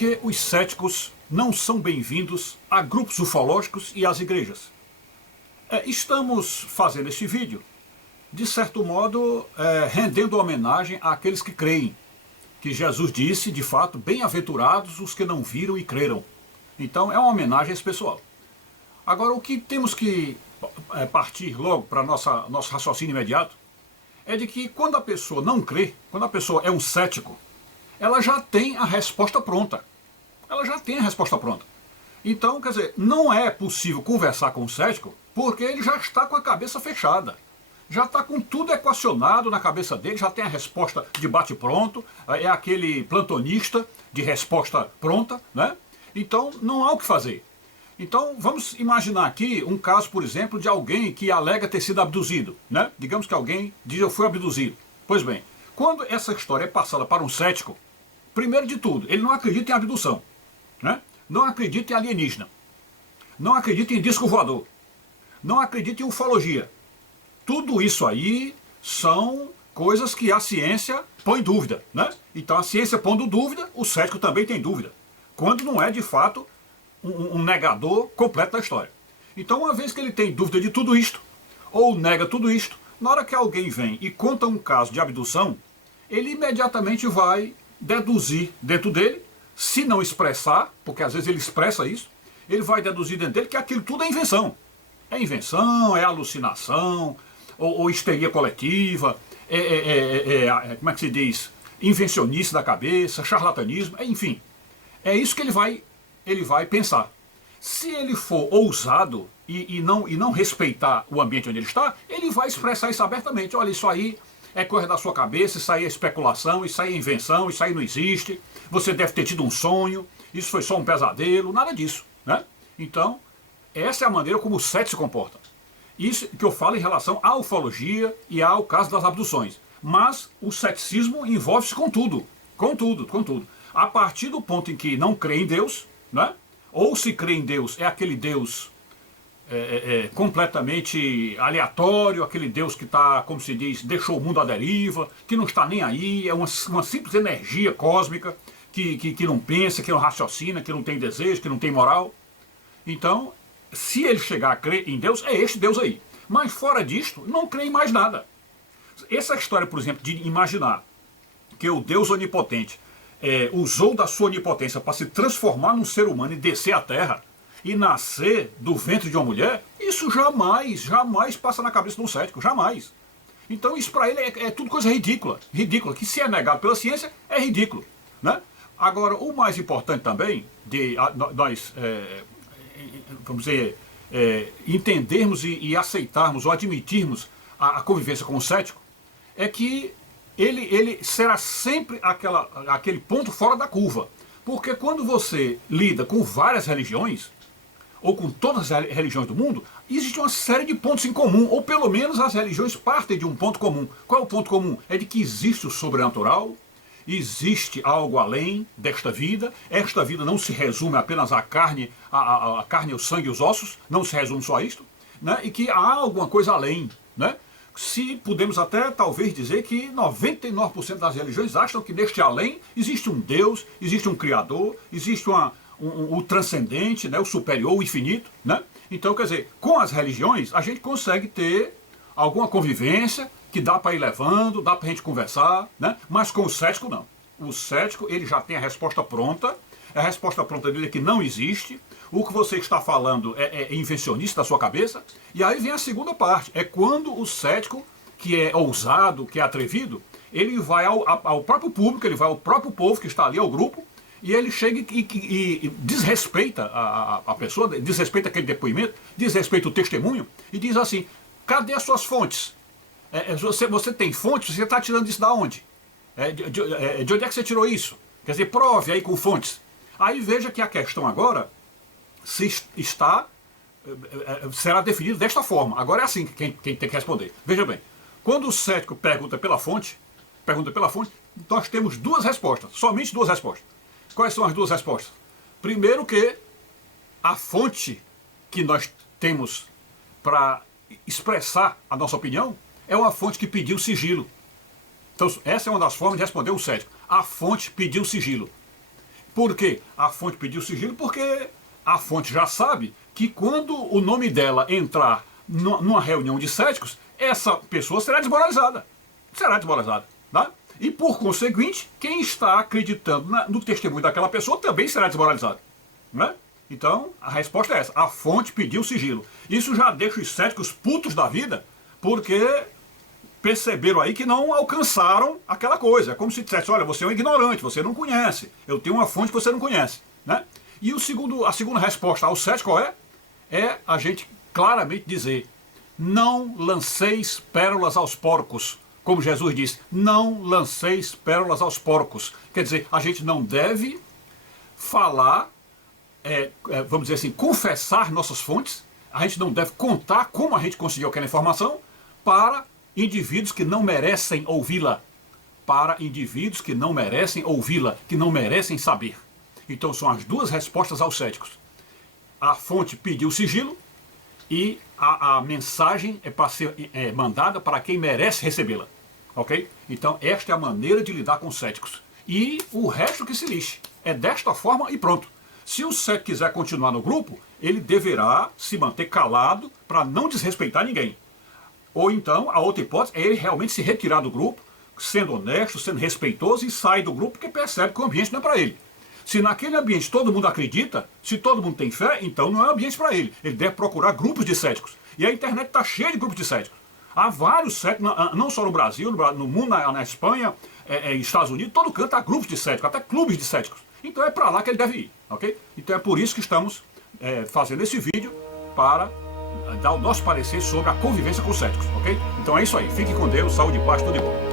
porque os céticos não são bem-vindos a grupos ufológicos e às igrejas. Estamos fazendo este vídeo, de certo modo, rendendo homenagem àqueles que creem, que Jesus disse, de fato, bem-aventurados os que não viram e creram. Então é uma homenagem a esse pessoal. Agora, o que temos que partir logo para nosso raciocínio imediato, é de que quando a pessoa não crê, quando a pessoa é um cético, ela já tem a resposta pronta. Ela já tem a resposta pronta. Então, quer dizer, não é possível conversar com o cético, porque ele já está com a cabeça fechada. Já está com tudo equacionado na cabeça dele, já tem a resposta de bate-pronto, é aquele plantonista de resposta pronta, né? Então, não há o que fazer. Então, vamos imaginar aqui um caso, por exemplo, de alguém que alega ter sido abduzido, né? Digamos que alguém diz, eu fui abduzido. Pois bem, quando essa história é passada para um cético, primeiro de tudo, ele não acredita em abdução, né? Não acredita em alienígena, não acredita em disco voador, não acredita em ufologia. Tudo isso aí são coisas que a ciência põe em dúvida, né? Então a ciência pondo dúvida, o cético também tem dúvida, quando não é de fato um negador completo da história. Então, uma vez que ele tem dúvida de tudo isto, ou nega tudo isto, na hora que alguém vem e conta um caso de abdução, ele imediatamente vai deduzir dentro dele, se não expressar, porque às vezes ele expressa isso, ele vai deduzir dentro dele que aquilo tudo é invenção. É invenção, é alucinação, ou histeria coletiva, como é que se diz? Invencionice da cabeça, charlatanismo, enfim. É isso que ele vai pensar. Se ele for ousado e não respeitar o ambiente onde ele está, ele vai expressar isso abertamente. Olha, isso aí é coisa da sua cabeça, isso aí é especulação, isso aí é invenção, isso aí não existe, você deve ter tido um sonho, isso foi só um pesadelo, nada disso, né? Então, essa é a maneira como o cético se comporta. Isso que eu falo em relação à ufologia e ao caso das abduções. Mas o ceticismo envolve-se com tudo, com tudo, com tudo. A partir do ponto em que não crê em Deus, né? Ou se crê em Deus, é aquele Deus completamente aleatório, aquele Deus que está, como se diz, deixou o mundo à deriva, que não está nem aí, é uma simples energia cósmica, que não pensa, que não raciocina, que não tem desejo, que não tem moral. Então, se ele chegar a crer em Deus, é este Deus aí. Mas fora disto, não crê em mais nada. Essa história, por exemplo, de imaginar que o Deus onipotente usou da sua onipotência para se transformar num ser humano e descer à terra e nascer do ventre de uma mulher, isso jamais, jamais passa na cabeça de um cético, jamais. Então isso para ele é tudo coisa ridícula, que se é negado pela ciência, é ridículo, né? Agora, o mais importante também, de nós, vamos dizer, entendermos e aceitarmos ou admitirmos a convivência com o cético, é que ele será sempre aquele ponto fora da curva. Porque quando você lida com várias religiões, ou com todas as religiões do mundo, existe uma série de pontos em comum, ou pelo menos as religiões partem de um ponto comum. Qual é o ponto comum? É de que existe o sobrenatural, existe algo além desta vida, esta vida não se resume apenas à carne, a carne, o sangue e os ossos, não se resume só a isto, né? E que há alguma coisa além, né? Se podemos até talvez dizer que 99% das religiões acham que neste além existe um Deus, existe um Criador, existe o transcendente, né, o superior, o infinito, né? Então, quer dizer, com as religiões a gente consegue ter alguma convivência que dá para ir levando, dá para a gente conversar, né? Mas com o cético não. O cético, ele já tem a resposta pronta, a resposta pronta dele é que não existe, o que você está falando é invencionista da sua cabeça, e aí vem a segunda parte, é quando o cético, que é ousado, que é atrevido, ele vai ao próprio público, ele vai ao próprio povo que está ali, ao grupo, e ele chega e desrespeita a pessoa, desrespeita aquele depoimento, desrespeita o testemunho, e diz assim, cadê as suas fontes? Você tem fontes, você está tirando isso da onde? De onde é que você tirou isso? Quer dizer, prove aí com fontes. Aí veja que a questão agora será definido desta forma. Agora é assim que quem tem que responder. Veja bem, quando o cético pergunta pela fonte, nós temos duas respostas, somente duas respostas. Quais são as duas respostas? Primeiro que a fonte que nós temos para expressar a nossa opinião é uma fonte que pediu sigilo. Então essa é uma das formas de responder o cético. A fonte pediu sigilo. Por quê? A fonte pediu sigilo porque a fonte já sabe que quando o nome dela entrar numa reunião de céticos, essa pessoa será desmoralizada. Será desmoralizada. Tá? E por conseguinte, quem está acreditando no testemunho daquela pessoa também será desmoralizado. Né? Então, a resposta é essa. A fonte pediu sigilo. Isso já deixa os céticos putos da vida, porque perceberam aí que não alcançaram aquela coisa. É como se dissesse, olha, você é um ignorante, você não conhece. Eu tenho uma fonte que você não conhece. Né? E a segunda resposta ao cético qual é? É a gente claramente dizer, não lanceis pérolas aos porcos. Como Jesus disse, não lanceis pérolas aos porcos. Quer dizer, a gente não deve falar, vamos dizer assim, confessar nossas fontes. A gente não deve contar como a gente conseguiu aquela informação para indivíduos que não merecem ouvi-la. Para indivíduos que não merecem ouvi-la, que não merecem saber. Então são as duas respostas aos céticos. A fonte pediu sigilo e a mensagem é para ser mandada para quem merece recebê-la. Ok? Então esta é a maneira de lidar com os céticos. E o resto que se lixe. É desta forma e pronto. Se o cético quiser continuar no grupo, ele deverá se manter calado para não desrespeitar ninguém. Ou então, a outra hipótese é ele realmente se retirar do grupo, sendo honesto, sendo respeitoso e sair do grupo porque percebe que o ambiente não é para ele. Se naquele ambiente todo mundo acredita, se todo mundo tem fé, então não é ambiente para ele. Ele deve procurar grupos de céticos. E a internet está cheia de grupos de céticos. Há vários céticos, não só no Brasil, no mundo, na Espanha, Estados Unidos, todo canto há grupos de céticos, até clubes de céticos. Então é para lá que ele deve ir, ok? Então é por isso que estamos fazendo esse vídeo para dar o nosso parecer sobre a convivência com os céticos, ok? Então é isso aí. Fique com Deus, saúde e paz, tudo de bom.